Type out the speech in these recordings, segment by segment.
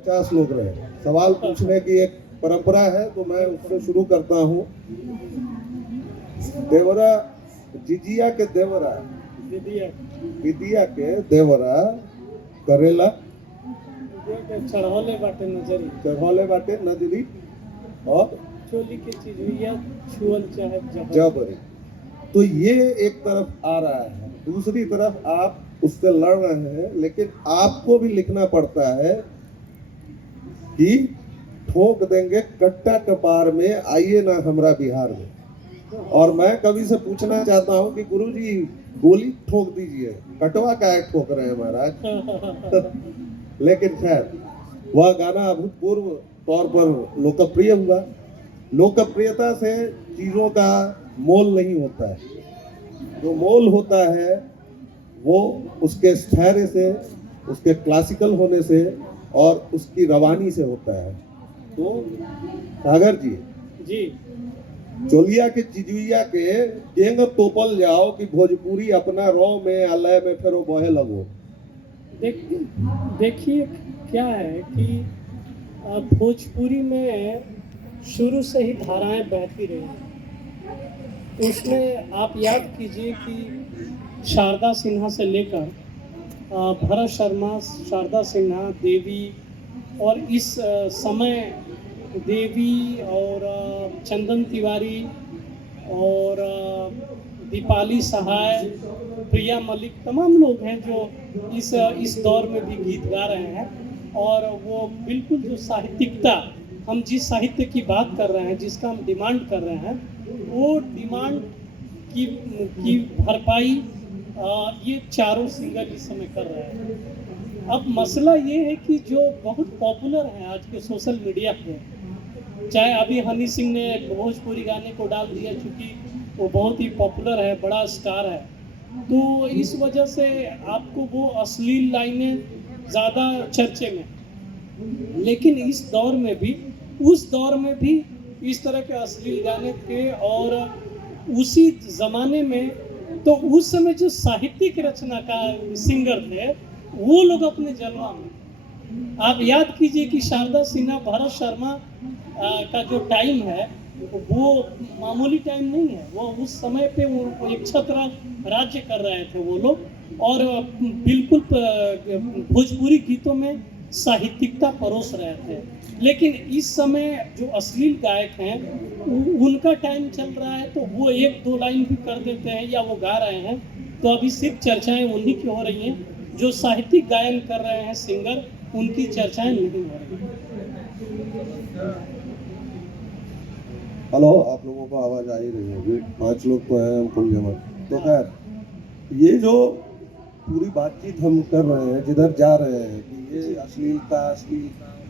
50 लोग रहे। सवाल पूछने की एक परंपरा है तो मैं उससे शुरू करता हूँ। देवरा जिजिया के देवरा विदिया के देवरा करेला चढ़ौले बाटे नजरी और चोली की चीज या छुअल चाहे जबरी। तो ये एक तरफ आ रहा है, दूसरी तरफ आप उससे लड़ रहे हैं, लेकिन आपको भी लिखना पड़ता है कि ठोक देंगे कट्टा कपार में, आइए ना हमरा बिहार में। और मैं कवि से पूछना चाहता हूं कि गुरुजी गोली ठोक दीजिए, कटवा का एक ठोक रहे हैं महाराज। लेकिन खैर वह गाना अभूतपूर्व तौर पर लोकप्रिय हुआ। लोकप्रियता से चीजों का मोल नहीं होता है, जो मोल होता है वो उसके स्थैर्य से, उसके क्लासिकल होने से और उसकी रवानी से होता है। तो सागर जी जी चोलिया के चिजुइया के केंग तोपल जाओ कि भोजपुरी अपना रो में अलय में फिर बहे लगो। देखिए क्या है कि भोजपुरी में शुरू से ही धाराएं बहती रही। उसमें आप याद कीजिए कि शारदा सिन्हा से लेकर भरत शर्मा, शारदा सिन्हा, देवी और इस समय देवी और चंदन तिवारी और दीपाली सहाय, प्रिया मलिक, तमाम लोग हैं जो इस दौर में भी गीत गा रहे हैं। और वो बिल्कुल जो साहित्यिकता, हम जिस साहित्य की बात कर रहे हैं, जिसका हम डिमांड कर रहे हैं, वो डिमांड की भरपाई ये चारों सिंगर इस समय कर रहे हैं। अब मसला ये है कि जो बहुत पॉपुलर है आज के सोशल मीडिया पे, चाहे अभी हनी सिंह ने भोजपुरी गाने को डाल दिया, चूँकि वो बहुत ही पॉपुलर है, बड़ा स्टार है, तो इस वजह से आपको वो अश्लील लाइनें ज़्यादा चर्चे में। लेकिन इस दौर में भी, उस दौर में भी इस तरह के अश्लील गाने थे। और उसी ज़माने में तो उस समय जो साहित्यिक रचनाकार सिंगर थे वो लोग अपने जलवा में, आप याद कीजिए कि शारदा सिन्हा, भरत शर्मा का जो टाइम है वो मामूली टाइम नहीं है। वो उस समय पे वो एक छत्र राज्य कर रहे थे वो लोग, और बिल्कुल भोजपुरी गीतों में साहित्यिकता परोस रहे थे। लेकिन इस समय जो अश्लील गायक हैं उनका टाइम चल रहा है, तो वो एक दो लाइन भी कर देते हैं या वो गा रहे हैं, तो अभी सिर्फ चर्चाएं उन्हीं की हो रही हैं। जो साहित्यिक गायन कर रहे हैं सिंगर, उनकी चर्चाएं नहीं हो रही। हेलो, आप लोगों को आवाज आ ही रही होगी, 5 लोग तो हैं कुल जमा। तो खैर ये जो पूरी बातचीत हम कर रहे हैं, जिधर जा रहे हैं कि ये अश्लीलता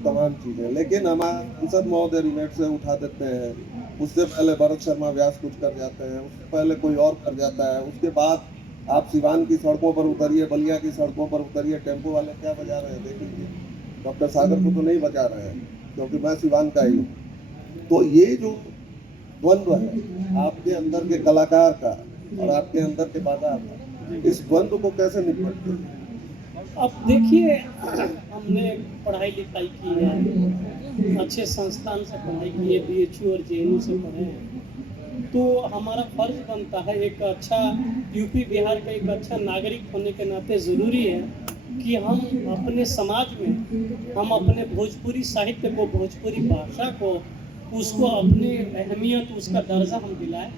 तमाम चीजें, लेकिन हमारे संसद महोदय रिमेट से उठा देते हैं, उससे पहले भरत शर्मा व्यास कुछ कर जाते हैं, उससे पहले कोई और कर जाता है, उसके बाद आप सिवान की सड़कों पर उतरिए, बलिया की सड़कों पर उतरिए, टेम्पो वाले क्या बजा रहे हैं देख लीजिए। डॉक्टर सागर को तो नहीं बजा रहे हैं क्योंकि मैं सिवान का ही हूँ। तो ये जो द्वंद्व है आपके अंदर के कलाकार का और आपके अंदर के बाजार का, इस द्वंद्व को कैसे निपटते हैं? अब देखिए, हमने पढ़ाई लिखाई की है, अच्छे संस्थान से पढ़ाई की है, BHU और JNU से पढ़े हैं, तो हमारा फर्ज बनता है, एक अच्छा यूपी बिहार का एक अच्छा नागरिक होने के नाते ज़रूरी है कि हम अपने समाज में, हम अपने भोजपुरी साहित्य को, भोजपुरी भाषा को, उसको अपनी अहमियत, उसका दर्जा हम दिलाएं।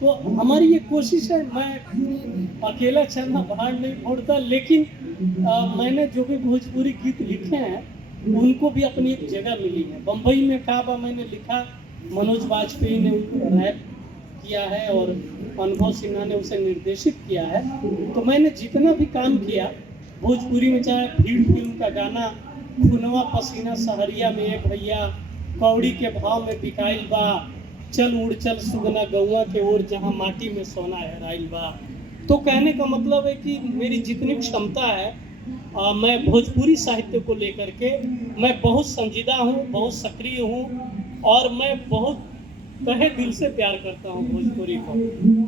तो हमारी ये कोशिश है। मैं अकेला चलना भाड़ नहीं फोड़ता, लेकिन मैंने जो भी भोजपुरी गीत लिखे हैं उनको भी अपनी एक जगह मिली है। बम्बई में काबा मैंने लिखा, मनोज वाजपेयी ने उनको रैप किया है और अनुभव सिन्हा ने उसे निर्देशित किया है। तो मैंने जितना भी काम किया भोजपुरी में, चाहे भीड़ फिल्म का गाना, खुनवा पसीना सहरिया में एक भैया, कौड़ी के भाव में बिकाइल बा, चल उड़ चल सुगना गौआ के ओर जहाँ माटी में सोना है राइल बा। तो कहने का मतलब है कि मेरी जितनी क्षमता है, मैं भोजपुरी साहित्य को लेकर के मैं बहुत संजीदा हूँ, बहुत सक्रिय हूँ, और मैं बहुत तहे दिल से प्यार करता हूँ भोजपुरी को।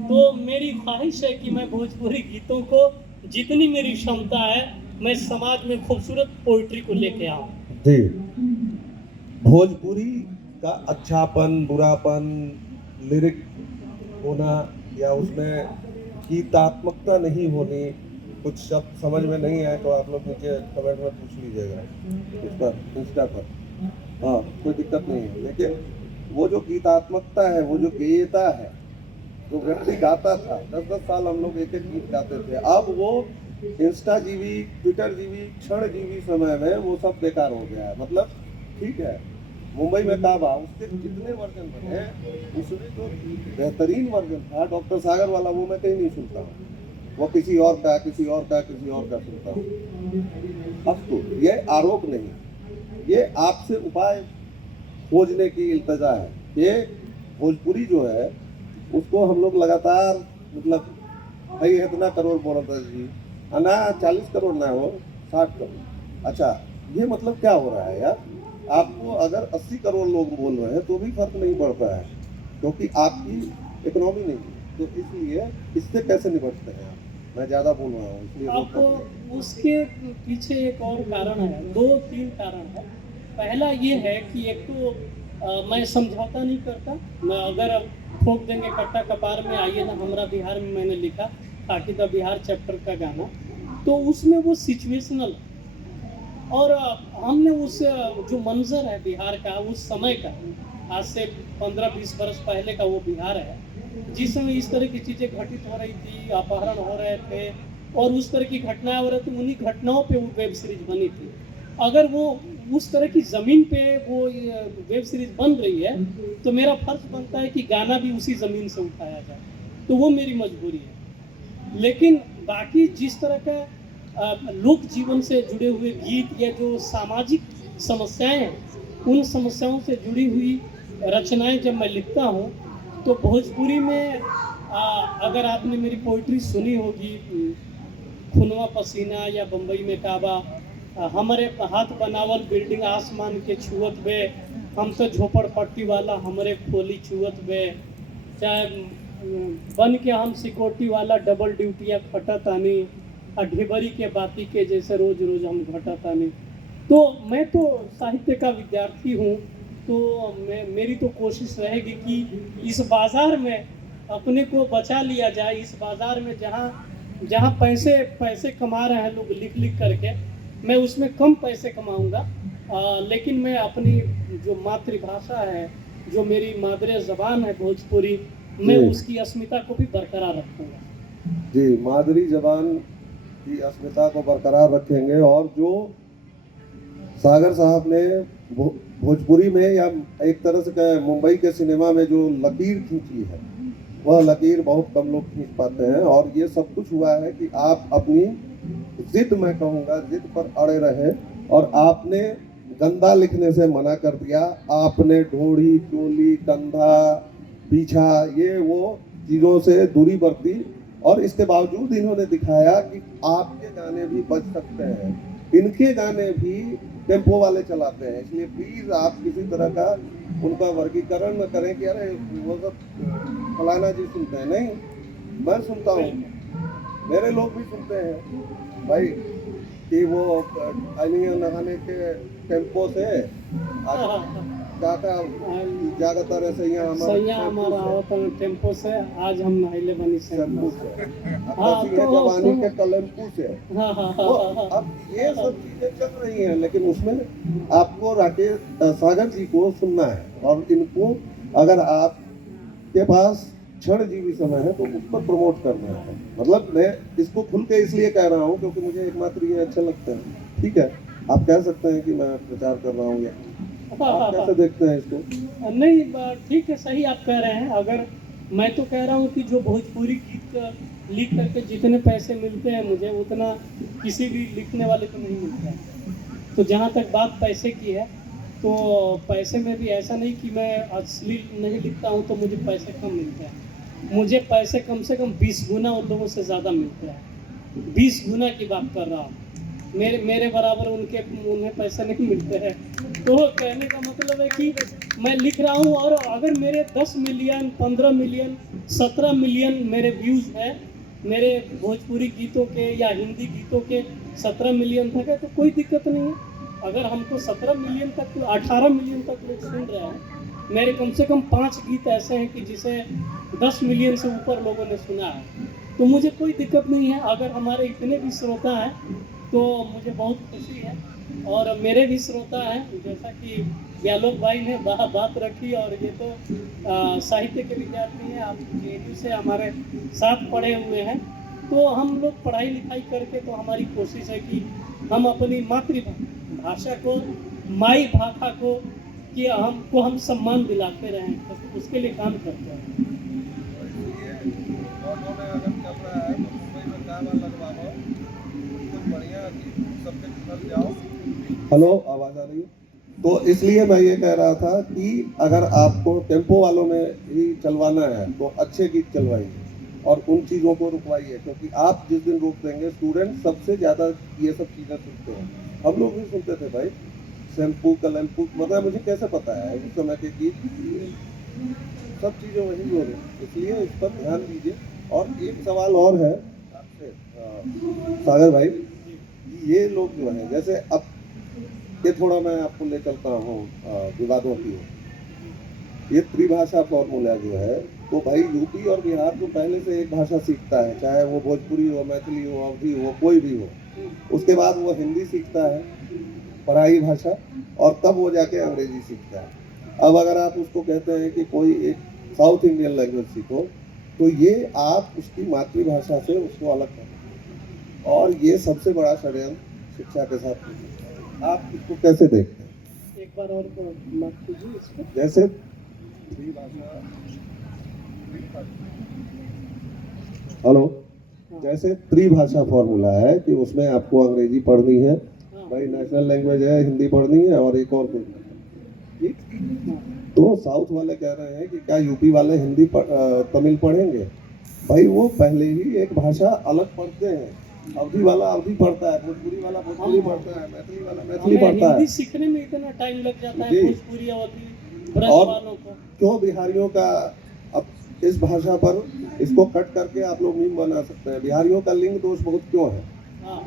तो मेरी ख्वाहिश है कि मैं भोजपुरी गीतों को, जितनी मेरी क्षमता है, मैं समाज में खूबसूरत पोइट्री को लेके आऊँ। जी, भोजपुरी का अच्छापन, बुरापन, लिरिक होना या उसमें गीतात्मकता नहीं होनी, कुछ शब्द समझ में नहीं आए तो आप लोग नीचे कमेंट में पूछ लीजिएगा इस पर, इंस्टा पर। हाँ, कोई दिक्कत नहीं है, लेकिन वो जो गीतात्मकता है, वो जो गेयता है, जो व्यक्ति गाता था, 10-10 साल हम लोग एक एक गीत गाते थे, अब वो इंस्टा जीवी, ट्विटर जीवी, क्षण जीवी समय में वो सब बेकार हो गया है। मतलब ठीक है, मुंबई में काबा, उसके जितने वर्जन बने, उसमें जो बेहतरीन वर्जन था डॉक्टर सागर वाला, वो मैं कहीं नहीं सुनता हूँ, वो किसी और का सुनता हूँ। अब तो ये आरोप नहीं, ये आपसे उपाय खोजने की इल्तजा है। ये भोजपुरी जो है उसको हम लोग लगातार, मतलब भाई इतना करोड़ बोला था जी, ना 40 करोड़ ना हो, 60 करोड़। अच्छा, ये मतलब क्या हो रहा है यार? आपको अगर 80 करोड़ लोग बोल रहे हैं तो भी फर्क नहीं पड़ता है, क्योंकि आपकी इकोनॉमी नहीं है। तो इसलिए इससे कैसे निपटते हैं आप? मैं ज्यादा बोल रहा हूँ इसलिए अब उसके पीछे एक और कारण है, 2-3 कारण है। पहला ये है कि एक तो मैं समझौता नहीं करता। मैं अगर ठोक देंगे कट्टा कपार में, आइए ना हमरा बिहार में, मैंने लिखा खाकी द बिहार चैप्टर का गाना, तो उसमें वो सिचुएशनल, और हमने उस जो मंजर है बिहार का, उस समय का, आज से 15-20 वर्ष पहले का वो बिहार है जिसमें इस तरह की चीज़ें घटित हो रही थी, अपहरण हो रहे थे और उस तरह की घटनाएं हो रही थी। उन्हीं घटनाओं पे वो वेब सीरीज बनी थी। अगर वो उस तरह की ज़मीन पे वो वेब सीरीज बन रही है तो मेरा फर्ज बनता है कि गाना भी उसी ज़मीन से उठाया जाए, तो वो मेरी मजबूरी है। लेकिन बाकी जिस तरह का लोक जीवन से जुड़े हुए गीत या जो सामाजिक समस्याएं हैं, उन समस्याओं से जुड़ी हुई रचनाएं जब मैं लिखता हूँ तो भोजपुरी में अगर आपने मेरी पोइट्री सुनी होगी, खुनवा पसीना या बम्बई में काबा, हमारे हाथ बनावल बिल्डिंग आसमान के छुअत बे, हम तो झोपड़पट्टी वाला हमरे खोली छुअत बे, चाहे बन के हम सिक्योरिटी वाला डबल ड्यूटिया खटत आनी, ढिबरी के बाती के जैसे रोज रोज हम घटत आनी। तो मैं तो साहित्य का विद्यार्थी हूँ, तो मेरी तो कोशिश रहेगी कि इस बाज़ार में अपने को बचा लिया जाए। इस बाज़ार में जहाँ जहाँ पैसे पैसे कमा रहे हैं लोग लिख लिख करके, मैं उसमें कम पैसे कमाऊंगा, लेकिन मैं अपनी जो मातृभाषा है, जो मेरी मादरे ज़बान है भोजपुरी, मैं जी। उसकी अस्मिता को भी बरकरार रखूंगा। जी, मादरी जबान की अस्मिता को बरकरार रखेंगे। और जो सागर साहब ने भोजपुरी में या एक तरह से कहें मुंबई के सिनेमा में जो लकीर खींची है, वह लकीर बहुत कम लोग खींच पाते हैं। और ये सब कुछ हुआ है कि आप अपनी जिद, मैं कहूँगा जिद पर अड़े रहे, और आपने गंदा लिखने से मना कर दिया। आपने ढोड़ी, चोली, कंधा, पीछा, ये वो चीज़ों से दूरी बरती, और इसके बावजूद इन्होंने दिखाया कि आपके गाने भी बज सकते हैं, इनके गाने भी टेम्पो वाले चलाते हैं। इसलिए प्लीज आप किसी तरह का उनका वर्गीकरण न करें कि अरे वो सब फलाना जी सुनते हैं। नहीं, मैं सुनता हूँ, मेरे लोग भी सुनते हैं भाई, कि वो अलिया नहाने के टेम्पो से काका ज्यादातर ऐसे सैया हमारा होता है टेम्पो से, आज हम नहाइले बनी से। हाँ, तो जवानी के कलमपू से। हाँ हाँ तो हाँ हाँ। अब ये सब चीजें चल रही हैं, लेकिन उसमें आपको राकेश सागर जी को सुनना है, और इनको अगर आपके पास क्षण जीवी समय है तो उस पर प्रमोट करना है। मतलब मैं इसको खुल के इसलिए कह रहा हूँ क्योंकि मुझे एकमात्र ये अच्छे लगते हैं। ठीक है, आप कह सकते हैं कि मैं प्रचार कर रहा हूँ, या आप कैसे देखते हैं इसको? नहीं, ठीक है, सही आप कह रहे हैं। अगर मैं तो कह रहा हूँ कि जो भोजपुरी गीत लिख करके जितने पैसे मिलते हैं मुझे, उतना किसी भी लिखने वाले को नहीं मिलता है। तो जहाँ तक बात पैसे की है, तो पैसे में भी ऐसा नहीं कि मैं अश्लील नहीं लिखता हूँ तो मुझे पैसे कम मिलते हैं। मुझे पैसे कम से कम 20 गुना उन लोगों से ज़्यादा मिलते हैं। 20 गुना की बात कर रहा हूँ। मेरे बराबर उन्हें पैसे नहीं मिलते हैं। तो कहने का मतलब है कि मैं लिख रहा हूँ, और अगर मेरे 10 मिलियन, 15 मिलियन, 17 मिलियन मेरे व्यूज़ हैं, मेरे भोजपुरी गीतों के या हिंदी गीतों के 17 मिलियन तक है, तो कोई दिक्कत नहीं है। अगर हमको 17 मिलियन तक 18 मिलियन तक लोग सुन रहे हैं, मेरे कम से कम 5 गीत ऐसे हैं कि जिसे 10 मिलियन से ऊपर लोगों ने सुना है, तो मुझे कोई दिक्कत नहीं है। अगर हमारे इतने भी श्रोता हैं तो मुझे बहुत खुशी है। और मेरे भी श्रोता हैं, जैसा कि व्यालोक भाई ने बात रखी, और ये तो साहित्य के विद्यार्थी हैं, आप जेएनयू से हमारे साथ पढ़े हुए हैं। तो हम लोग पढ़ाई लिखाई करके, तो हमारी कोशिश है कि हम अपनी मातृभाषा को, माई भाषा को, कि हम सम्मान दिलाते रहें, तो उसके लिए काम करते हैं। उन्होंने अगर चल रहा है तो मुंबई में गाना लगवाओ, कुछ बढ़िया सब्जेक्ट पर जाओ। हेलो, आवाज आ रही है? तो इसलिए मैं ये कह रहा था कि अगर आपको टेम्पो वालों में ही चलवाना है तो अच्छे गीत चलवाइए और उन चीज़ों को रुकवाइए, क्योंकि आप जिस दिन रोक देंगे स्टूडेंट सबसे ज़्यादा ये सब चीज़ें सुनते हैं। हम लोग भी सुनते थे भाई, शैम्पू कलैम्पू, मतलब मुझे कैसे पता है उस समय के गीत, सब चीज़ें वही हो रही, इसलिए इस पर ध्यान दीजिए। और एक सवाल और है आपसे सागर भाई, ये लोग जो है, जैसे अब ये थोड़ा मैं आपको ले चलता हूँ विवादों की ओर। ये त्रिभाषा फॉर्मूला जो है, तो भाई यूपी और बिहार तो पहले से एक भाषा सीखता है, चाहे वो भोजपुरी हो, मैथिली हो, अवधी हो, कोई भी हो। उसके बाद वो हिंदी सीखता है, पढ़ाई भाषा, और तब वो जाके अंग्रेजी सीखता है। अब अगर आप उसको कहते हैं कि कोई एक साउथ इंडियन लैंग्वेज सीखो, तो ये आप उसकी मातृभाषा से उसको अलग करें, और ये सबसे बड़ा षड्यंत्र शिक्षा के साथ कीजिए। आप इसको कैसे देखते हैं? एक बार और बात कीजिए इसको। जैसे हेलो, जैसे त्रिभाषा फॉर्मूला है कि उसमें आपको अंग्रेजी पढ़नी है, भाई नेशनल लैंग्वेज है, हिंदी पढ़नी है, और एक और कोई ठीक। तो साउथ वाले कह रहे हैं कि क्या यूपी वाले हिंदी तमिल पढ़ेंगे? भाई वो पहले ही एक भाषा अलग पढ़ते हैं। अवधी वाला अवधी पढ़ता है, भोजपुरी वाला भोजपुरी पढ़ता है, मैथिली वाला मैथिली पढ़ता है। हिंदी सीखने में इतना टाइम लग जाता है भोजपुरी अवधी ब्रज और वालों को। क्यों बिहारियों का, अब इस भाषा पर इसको कट करके आप लोग मीम बना सकते हैं, बिहारियों का लिंग दोष बहुत क्यों है? हाँ,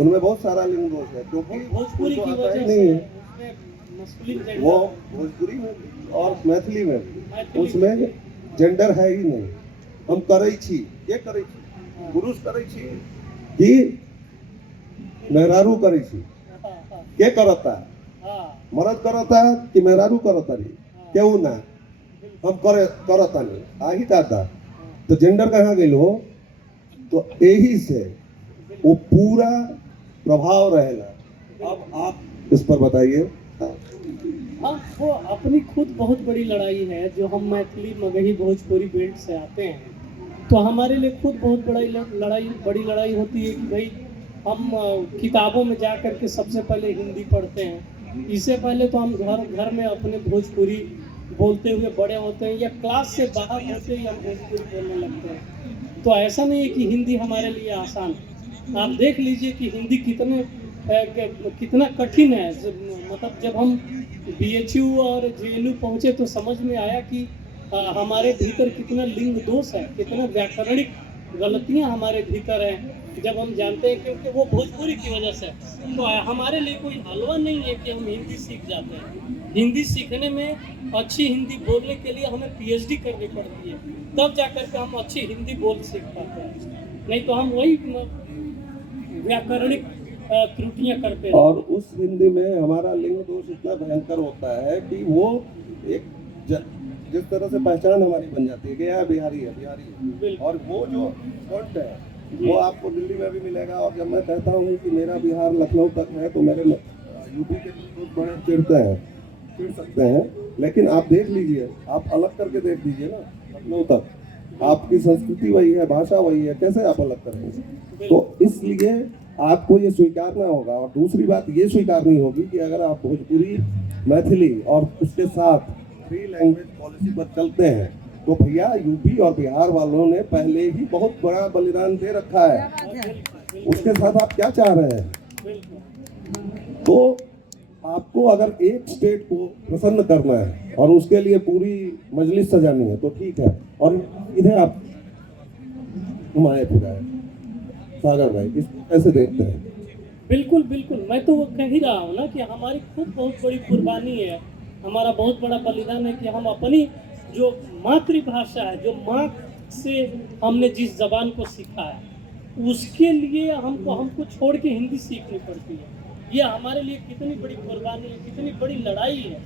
उनमें बहुत सारा लिंग दोष है, क्योंकि भोजपुरी की उनको आता ही वजह नहीं से है। मस्कुलिन जेंडर, वो भोजपुरी में भी और मैथिली में भी, मैथिली उसमें जेंडर है ही नहीं। हम करे छी, ये करे छी, पुरुष करे छी कि मेहरारू करे छी, के करता है? मर्द करता है कि मेहरारू करता नहीं? क्यों ना हम करे करता नहीं आही दादा, तो जेंडर कहाँ गई हो? तो यही से वो पूरा प्रभाव रहेगा। अब आप इस पर बताइए। हाँ, वो अपनी खुद बहुत बड़ी लड़ाई है। जो हम मैथिली मगही भोजपुरी बेल्ट से आते हैं, तो हमारे लिए खुद बहुत बड़ी लड़ाई होती है कि भाई हम किताबों में जा कर के सबसे पहले हिंदी पढ़ते हैं। इससे पहले तो हम घर में अपने भोजपुरी बोलते हुए बड़े होते हैं, या क्लास से बाहर होते ही हम भोजपुरी बोलने लगते हैं। तो ऐसा नहीं है कि हिंदी हमारे लिए आसान है। आप देख लीजिए कि हिंदी कितना कठिन है। मतलब जब हम BHU और JNU पहुँचे तो समझ में आया कि हमारे भीतर कितना लिंग दोष है, कितना व्याकरणिक गलतियां हमारे भीतर हैं। जब हम जानते हैं, क्योंकि वो भोजपुरी की वजह से, तो हमारे लिए कोई हलवा नहीं है कि हम हिंदी सीख जाते हैं। हिंदी सीखने में, अच्छी हिंदी बोलने के लिए हमें PhD करनी पड़ती है, तब जाकर के हम अच्छी हिंदी बोल सीख पाते हैं। नहीं तो हम वही व्याकरणिक त्रुटियां करते हैं। और उस हिंदी में हमारा लिंग दोष इतना भयंकर होता है कि वो एक जिस तरह से पहचान हमारी बन जाती है कि यह बिहारी है, बिहारी है। और वो जो फॉन्ट है वो आपको दिल्ली में भी मिलेगा। और जब मैं कहता हूँ कि मेरा बिहार लखनऊ तक है, तो मेरे यूपी के लोग बड़े चिढ़ सकते हैं, लेकिन आप देख लीजिए, आप अलग करके देख लीजिए ना, लखनऊ तक आपकी संस्कृति वही है, भाषा वही है, कैसे आप अलग करेंगे? तो इसलिए आपको ये स्वीकारना होगा। और दूसरी बात ये स्वीकारनी होगी कि अगर आप भोजपुरी, मैथिली और उसके साथ 3 लैंग्वेज पॉलिसी पर चलते हैं, तो भैया यूपी और बिहार वालों ने पहले ही बहुत बड़ा बलिदान दे रखा है। उसके साथ आप क्या चाह रहे हैं? तो आपको अगर एक स्टेट को प्रसन्न करना है और उसके लिए पूरी मजलिस सजानी है, तो ठीक है। और इधर आप हमारे पूरा है सागर भाई, इसको कैसे देखते हैं? बिल्कुल बिल्कुल, मैं तो वो कह ही रहा हूँ ना कि हमारी खूब बहुत बड़ी कुर्बानी है, हमारा बहुत बड़ा बलिदान है कि हम अपनी जो मातृभाषा है, जो माँ से हमने जिस जबान को सीखा है, उसके लिए हमको छोड़ के हिंदी सीखनी पड़ती है। ये हमारे लिए कितनी बड़ी कुर्बानी है, कितनी बड़ी लड़ाई है।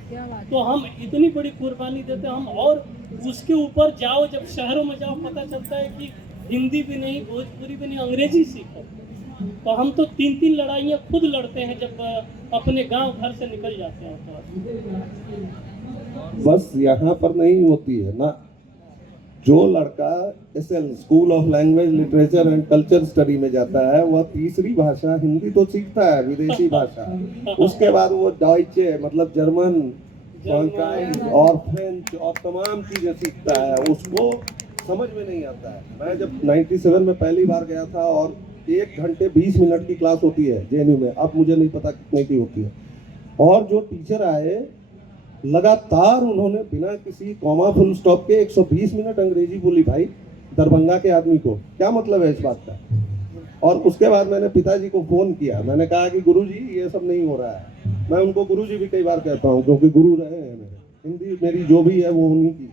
तो हम इतनी बड़ी कुर्बानी देते हैं हम, और उसके ऊपर जाओ, जब शहरों में जाओ पता चलता है कि हिंदी भी नहीं, भोजपुरी भी नहीं, अंग्रेजी सीखो। तो हम तो 3-3 लड़ाइयाँ खुद लड़ते हैं जब अपने गांव घर से निकल जाते हैं तो। बस यहाँ पर नहीं होती है ना। जो लड़का SL school of language literature and culture study में जाता है, वह तीसरी भाषा हिंदी तो सीखता है, विदेशी भाषा। उसके बाद वो डॉइचे मतलब जर्मन, फ्रांकाइज और फ्रेंच और तमाम चीजें सीखता है, उसको समझ में नहीं आता है। मैं जब 97 में पहली बार गया था, और 1 घंटे 20 मिनट की क्लास होती है जेएनयू में, अब मुझे नहीं पता कितने की होती है। और जो टीचर आए, लगातार उन्होंने बिना किसी कॉमा फुल स्टॉप के 120 मिनट अंग्रेजी बोली भाई, दरभंगा के आदमी को। क्या मतलब है इस बात का? और उसके बाद मैंने पिताजी को फोन किया, मैंने कहा कि गुरुजी ये सब नहीं हो रहा है। मैं उनको गुरुजी भी कई बार कहता हूँ, क्योंकि गुरु रहे हैं मेरे, हिंदी मेरी जो भी है वो उन्हीं की।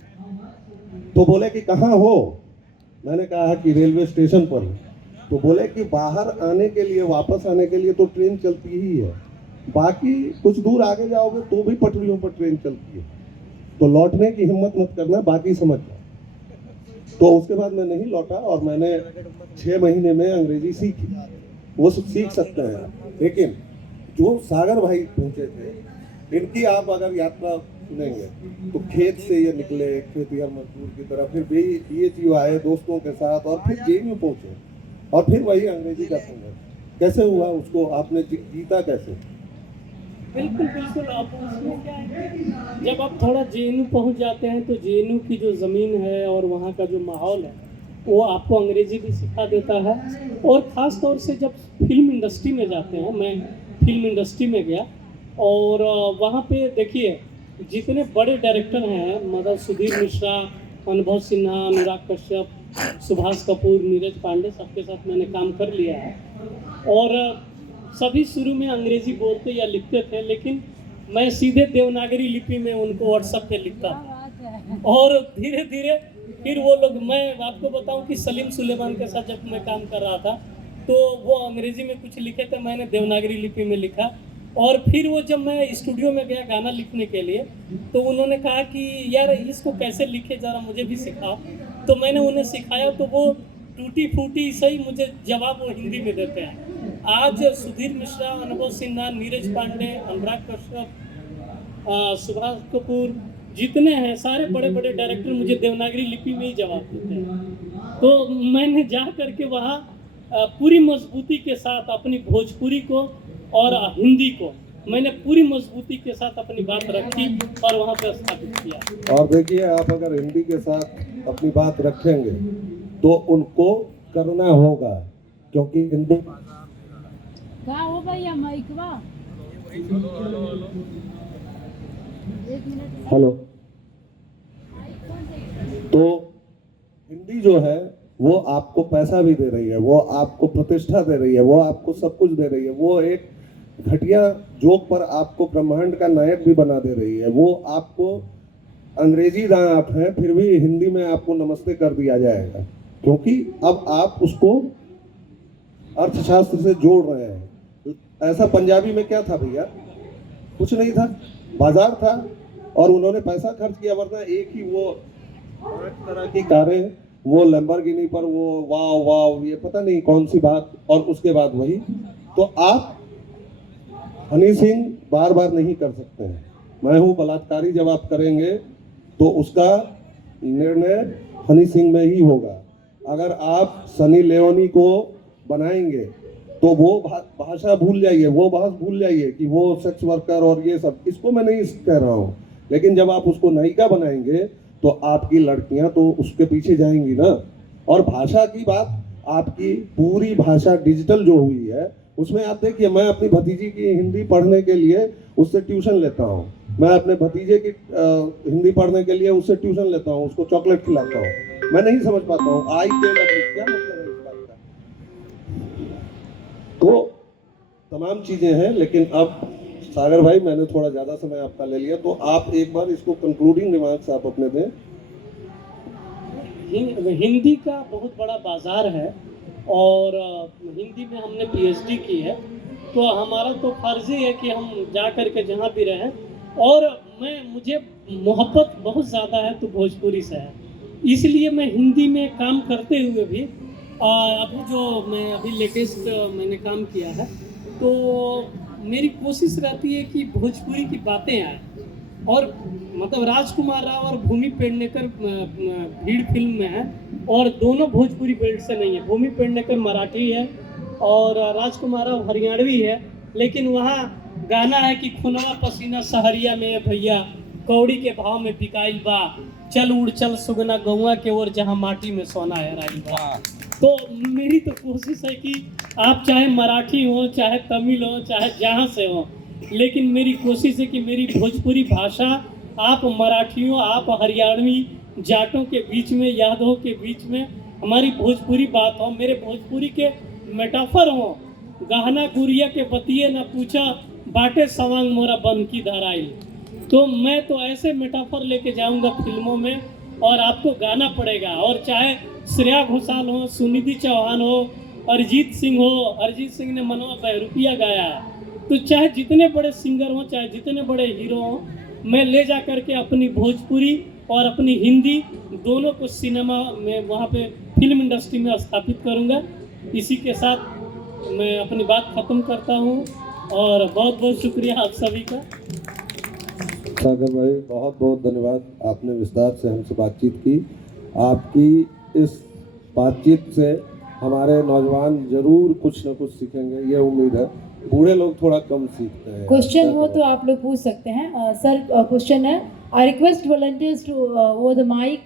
तो बोले कि कहाँ हो? मैंने कहा कि रेलवे स्टेशन पर। तो बोले कि बाहर आने के लिए, वापस आने के लिए तो ट्रेन चलती ही है, बाकी कुछ दूर आगे जाओगे तो भी पटरियों पर ट्रेन चलती है, तो लौटने की हिम्मत मत करना, बाकी समझ जाओ। तो उसके बाद मैं नहीं लौटा, और मैंने 6 महीने में अंग्रेजी सीखी। वो सब सीख सकते हैं, लेकिन जो सागर भाई पहुंचे थे, इनकी आप अगर यात्रा सुनेंगे तो खेत से ये निकले, खेतिहर मजदूर की तरह, फिर बीएचयू आए दोस्तों के साथ, और फिर जेएनयू पहुंचे, और फिर वही अंग्रेजी का संघर्ष कैसे हुआ, उसको आपने जीता कैसे? बिल्कुल बिल्कुल। अब उसमें क्या है कि जब आप थोड़ा जेएनयू पहुंच जाते हैं तो जेएनयू की जो ज़मीन है और वहाँ का जो माहौल है, वो आपको अंग्रेजी भी सिखा देता है। और ख़ास तौर से जब फिल्म इंडस्ट्री में जाते हैं, मैं फिल्म इंडस्ट्री में गया, और वहाँ पे देखिए जितने बड़े डायरेक्टर हैं, मतलब सुधीर मिश्रा, अनुभव सिन्हा, अनुराग कश्यप, सुभाष कपूर, नीरज पांडे, सबके साथ मैंने काम कर लिया है। और सभी शुरू में अंग्रेजी बोलते या लिखते थे, लेकिन मैं सीधे देवनागरी लिपि में उनको व्हाट्सएप पे लिखता था। और धीरे धीरे फिर वो लोग, मैं आपको बताऊं कि सलीम सुलेमान के साथ जब मैं काम कर रहा था, तो वो अंग्रेजी में कुछ लिखे थे, मैंने देवनागरी लिपि में लिखा। और फिर वो जब मैं स्टूडियो में गया गाना लिखने के लिए, तो उन्होंने कहा कि यार इसको कैसे लिखे, ज़रा मुझे भी सिखाओ। तो मैंने उन्हें सिखाया, तो वो टूटी फूटी सही मुझे जवाब वो हिंदी में देते हैं। आज सुधीर मिश्रा, अनुभव सिन्हा, नीरज पांडे, अनुराग कश्यप, सुभाष कपूर, जितने हैं सारे बड़े बड़े डायरेक्टर मुझे देवनागरी लिपि में ही जवाब देते हैं। तो मैंने जा करके वहाँ पूरी मजबूती के साथ अपनी भोजपुरी को और हिंदी को मैंने पूरी मजबूती के साथ अपनी बात रखी और वहाँ पे स्थापित किया। और देखिए, आप अगर हिंदी के साथ अपनी बात रखेंगे तो उनको करना होगा, क्योंकि हिंदी का हो भैया माइकवा। हेलो। तो हिंदी जो है वो आपको पैसा भी दे रही है, वो आपको प्रतिष्ठा दे रही है, वो आपको सब कुछ दे रही है, वो एक घटिया जोक पर आपको ब्रह्मांड का नायक भी बना दे रही है। वो आपको अंग्रेजी ना आप हैं, फिर भी हिंदी में आपको नमस्ते कर दिया जाएगा, क्योंकि अब आप उसको अर्थशास्त्र से जोड़ रहे हैं। ऐसा पंजाबी में क्या था भैया? कुछ नहीं था, बाजार था, और उन्होंने पैसा खर्च किया, वरना एक ही वो 5 तरह की कारें, वो लैम्बोर्गिनी पर वो वाव वाव, ये पता नहीं कौन सी बात, और उसके बाद वही। तो आप हनी सिंह बार बार नहीं कर सकते हैं। मैं हूँ बलात्कारी, जब आप करेंगे तो उसका निर्णय हनी सिंह में ही होगा। अगर आप सनी लियोनी को बनाएंगे तो वो भाषा भूल जाइए, वो बहस भूल जाइए कि वो सेक्स वर्कर और ये सब, इसको मैं नहीं कह रहा हूँ। लेकिन जब आप उसको नायिका बनाएंगे तो आपकी लड़कियां तो उसके पीछे जाएंगी ना। और भाषा की बात, आपकी पूरी भाषा डिजिटल जो हुई है, उसमें आप देखिए, मैं अपनी भतीजी की हिंदी पढ़ने के लिए उससे ट्यूशन लेता हूँ, मैं अपने भतीजे की हिंदी पढ़ने के लिए उससे ट्यूशन लेता हूँ, उसको चॉकलेट खिलाता हूँ। मैं नहीं समझ पाता हूँ आई के क्या मतलब है इस बात का। तो तमाम चीजें हैं, लेकिन अब सागर भाई मैंने थोड़ा ज्यादा समय आपका ले लिया, तो आप एक बार इसको कंक्लूडिंग रिमार्क्स आप अपने दें। हिंदी का बहुत बड़ा बाजार है और हिंदी में हमने पीएचडी की है, तो हमारा तो फर्ज ही है कि हम जा कर के जहाँ भी रहें। और मुझे मोहब्बत बहुत ज़्यादा है तो भोजपुरी से है, इसलिए मैं हिंदी में काम करते हुए भी अभी जो मैं अभी लेटेस्ट मैंने काम किया है, तो मेरी कोशिश रहती है कि भोजपुरी की बातें आए। और मतलब राजकुमार राव और भूमि पेडनेकर भीड़ फिल्म में है, और दोनों भोजपुरी बेल्ट से नहीं है। भूमि पेडनेकर मराठी है और राजकुमार राव हरियाणवी है, लेकिन वहाँ गाना है कि खुनवा पसीना सहरिया में भैया कौड़ी के भाव में बिकाइल बा, चल उड़ चल सुगना गौवा के ओर जहाँ माटी में सोना है राइल बा। तो मेरी तो कोशिश है कि आप चाहे मराठी हो, चाहे तमिल हो, चाहे जहाँ से हो, लेकिन मेरी कोशिश है कि मेरी भोजपुरी भाषा आप मराठियों, आप हरियाणवी जाटों के बीच में, यादवों के बीच में हमारी भोजपुरी बात हो, मेरे भोजपुरी के मेटाफर हो। गहना गुड़िया के बतिये न पूछा, बाटे सवांग मोरा बन की धराइल। तो मैं तो ऐसे मेटाफर लेके जाऊंगा फिल्मों में, और आपको गाना पड़ेगा। और चाहे श्रेया घोषाल हो, सुनिधि चौहान हो, अरिजीत सिंह हो, अरिजीत सिंह ने मनवा बहरूपिया गाया है, तो चाहे जितने बड़े सिंगर हों, चाहे जितने बड़े हीरो हों, मैं ले जा करके अपनी भोजपुरी और अपनी हिंदी दोनों को सिनेमा में, वहाँ पे फिल्म इंडस्ट्री में स्थापित करूँगा। इसी के साथ मैं अपनी बात ख़त्म करता हूँ और बहुत बहुत शुक्रिया आप सभी का। सागर भाई बहुत बहुत धन्यवाद, आपने विस्तार से हमसे बातचीत की। आपकी इस बातचीत से हमारे नौजवान जरूर कुछ न कुछ सीखेंगे, ये उम्मीद है। बूढ़े लोग थोड़ा कम सीखते हैं। क्वेश्चन हो तो आप लोग पूछ सकते हैं। सर क्वेश्चन है, आई रिक्वेस्ट वॉलंटियर्स टू वो द माइक।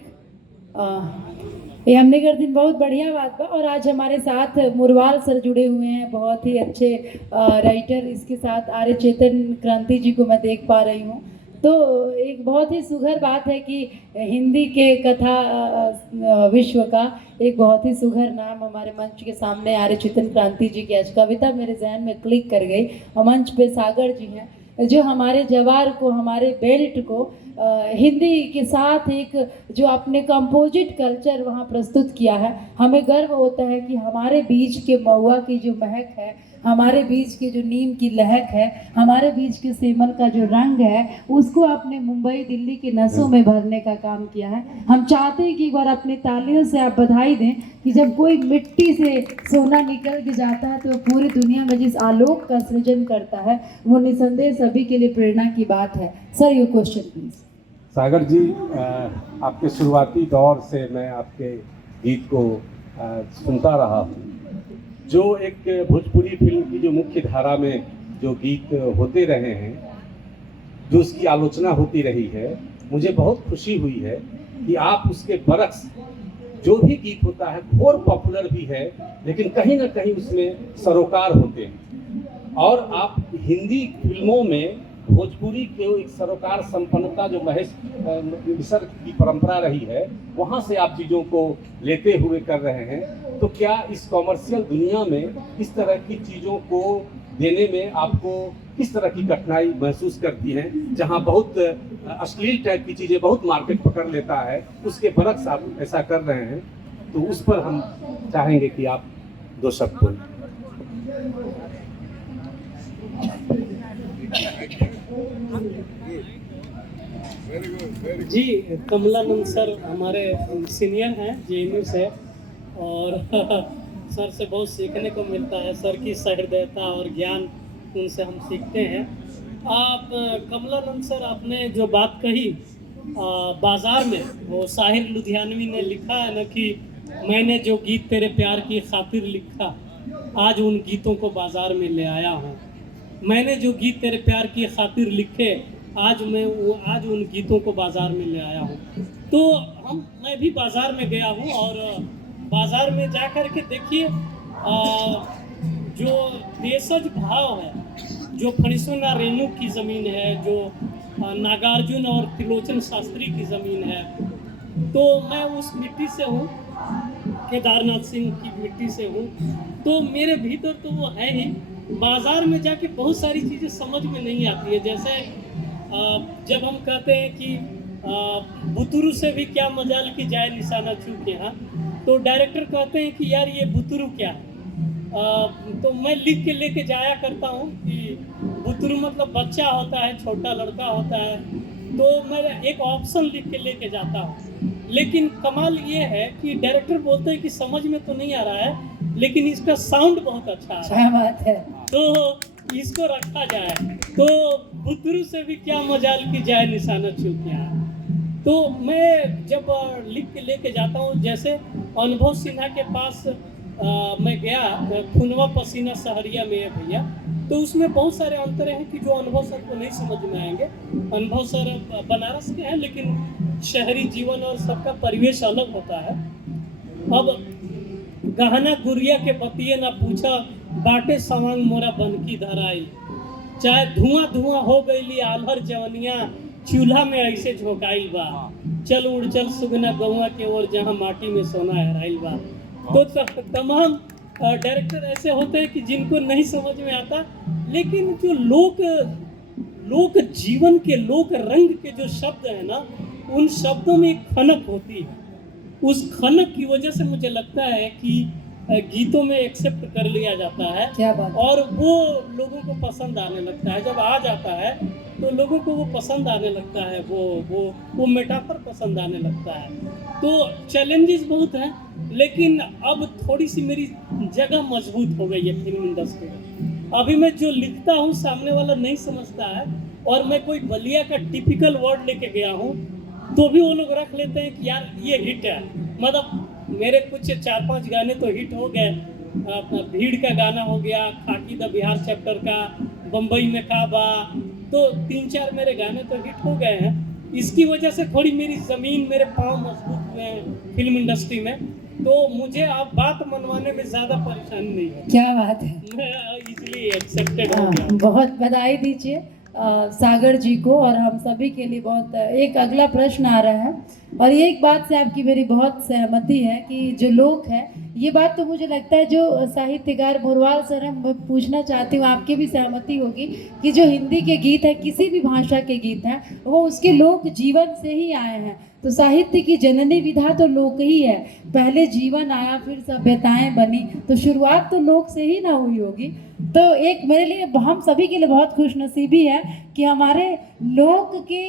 ये हमने कर दिन बहुत बढ़िया बात बा। और आज हमारे साथ मुरवाल सर जुड़े हुए हैं, बहुत ही अच्छे राइटर। इसके साथ आर्य चेतन क्रांति जी को मैं देख पा रही हूँ। तो एक बहुत ही सुघर बात है कि हिंदी के कथा विश्व का एक बहुत ही सुघर नाम हमारे मंच के सामने आर्य चेतन क्रांति जी की आज कविता मेरे जहन में क्लिक कर गई। और मंच पे सागर जी हैं, जो हमारे जवार को, हमारे बेल्ट को हिंदी के साथ एक जो आपने कंपोजिट कल्चर वहाँ प्रस्तुत किया है। हमें गर्व होता है कि हमारे बीच के महुआ की जो महक है, हमारे बीच के जो नीम की लहक है, हमारे बीच के सेमल का जो रंग है, उसको आपने मुंबई दिल्ली की नसों में भरने का काम किया है। हम चाहते हैं कि एक बार अपनी तालियों से आप बधाई दें कि जब कोई मिट्टी से सोना निकल के जाता है तो पूरी दुनिया में जिस आलोक का सृजन करता है, वो निसंदेह सभी के लिए प्रेरणा की बात है। Sir your question please. Sagar ji, आपके शुरुआती दौर से मैं आपके गीत को सुनता रहा हूँ। जो एक भोजपुरी फिल्म की जो मुख्य धारा में जो गीत होते रहे हैं, जो उसकी आलोचना होती रही है, मुझे बहुत खुशी हुई है कि आप उसके बरक्स जो भी गीत होता है घोर पॉपुलर भी है, लेकिन कहीं ना कहीं उसमें सरोकार होते हैं। और आप हिंदी फिल्मों में भोजपुरी के एक सरोकार संपन्नता जो महेश मिसर की परंपरा रही है, वहाँ से आप चीज़ों को लेते हुए कर रहे हैं। तो क्या इस कॉमर्शियल दुनिया में इस तरह की चीज़ों को देने में आपको किस तरह की कठिनाई महसूस करती हैं, जहाँ बहुत अश्लील टाइप की चीज़ें बहुत मार्केट पकड़ लेता है, उसके बरक्स आप ऐसा कर रहे हैं, तो उस पर हम चाहेंगे कि आप दो शब्द बोलें। जी, कमलानंद सर हमारे सीनियर हैं जेएनयू से, और सर से बहुत सीखने को मिलता है। सर की सहृदयता और ज्ञान, उनसे हम सीखते हैं। आप कमलानंद सर, आपने जो बात कही बाज़ार में, वो साहिर लुधियानवी ने लिखा है ना कि मैंने जो गीत तेरे प्यार की खातिर लिखा, आज उन गीतों को बाज़ार में ले आया हूँ। मैंने जो गीत तेरे प्यार की खातिर लिखे, आज उन गीतों को बाज़ार में ले आया हूँ। तो मैं भी बाज़ार में गया हूँ, और बाज़ार में जा कर के देखिए, जो देशज भाव है, जो फणिसुना रेणु की ज़मीन है, जो नागार्जुन और त्रिलोचन शास्त्री की ज़मीन है, तो मैं उस मिट्टी से हूँ, केदारनाथ सिंह की मिट्टी से हूँ। तो मेरे भीतर तो वो है ही, बाजार में जाके बहुत सारी चीज़ें समझ में नहीं आती है। जैसे जब हम कहते हैं कि बुतरू से भी क्या मजाल की जाए निशाना चूके, हाँ, तो डायरेक्टर कहते हैं कि यार ये बुतरू क्या है। तो मैं लिख के लेके जाया करता हूँ कि बुतरू मतलब बच्चा होता है, छोटा लड़का होता है, तो मैं एक ऑप्शन लिख के लेके जाता हूँ। लेकिन कमाल ये है कि डायरेक्टर बोलते हैं कि समझ में तो नहीं आ रहा है, लेकिन इसका साउंड बहुत अच्छा आ रहा है, क्या बात है। तो इसको रखा जाए। तो बुतरू से भी क्या मजाल की जाए निशाना चूकिया। तो मैं जब लिख के लेके जाता हूँ, जैसे अनुभव सिन्हा के पास मैं गया, खूनवा पसीना सहरिया में है भैया, तो उसमें बहुत सारे अंतर हैं कि जो अनुभव सर को नहीं समझ में आएंगे। अनुभव सर बनारस के हैं, लेकिन शहरी जीवन और सबका परिवेश अलग होता है। अब गहना गुड़िया के बतिये ना पूछा, बाटे सवांग मोरा बनकी धराई, चाहे धुआं धुआं हो गई आल्हर जवनिया, चूल्हा में ऐसे झोंकाइल बा, चल उड़ चल सुगना गौआ के ओर जहाँ माटी में सोना हराइल बा। तो तमाम डायरेक्टर ऐसे होते हैं कि जिनको नहीं समझ में आता, लेकिन जो लोक जीवन के, लोक रंग के जो शब्द है ना, उन शब्दों में एक खनक होती है। उस खनक की वजह से मुझे लगता है कि गीतों में एक्सेप्ट कर लिया जाता है, क्या बात है। और वो लोगों को पसंद आने लगता है। जब आ जाता है तो लोगों को वो पसंद आने लगता है, वो मेटाफर पसंद आने लगता है। तो चैलेंजेस बहुत हैं, लेकिन अब थोड़ी सी मेरी जगह मजबूत हो गई है फिल्म इंडस्ट्री में। अभी मैं जो लिखता हूँ सामने वाला नहीं समझता है, और मैं कोई बलिया का टिपिकल वर्ड लेके गया हूँ तो भी वो लोग रख लेते हैं कि यार ये हिट है। मतलब मेरे कुछ 4-5 गाने तो हिट हो गए। भीड़ का गाना हो गया, खाकी द बिहार चैप्टर का, बम्बई में काबा, तो 3-4 मेरे गाने तो हिट हो गए हैं। इसकी वजह से थोड़ी मेरी ज़मीन, मेरे पाँव मजबूत हुए हैं फिल्म इंडस्ट्री में, तो मुझे अब बात मनवाने में ज़्यादा परेशानी नहीं है। क्या बात है। मैं इजीली एक्सेप्टेड हो हाँ, गया। बहुत बधाई दीजिए सागर जी को, और हम सभी के लिए बहुत। एक अगला प्रश्न आ रहा है, और ये एक बात से आपकी मेरी बहुत सहमति है कि जो लोग हैं, ये बात तो मुझे लगता है जो साहित्यकार मुरवाल सर, हम पूछना चाहती हूँ, आपकी भी सहमति होगी कि जो हिंदी के गीत हैं, किसी भी भाषा के गीत हैं, वो उसके लोक जीवन से ही आए हैं। तो साहित्य की जननी विधा तो लोक ही है। पहले जीवन आया, फिर सभ्यताएं बनी, तो शुरुआत तो लोक से ही ना हुई होगी। तो एक मेरे लिए, हम सभी के लिए बहुत खुशनसीबी है कि हमारे लोक के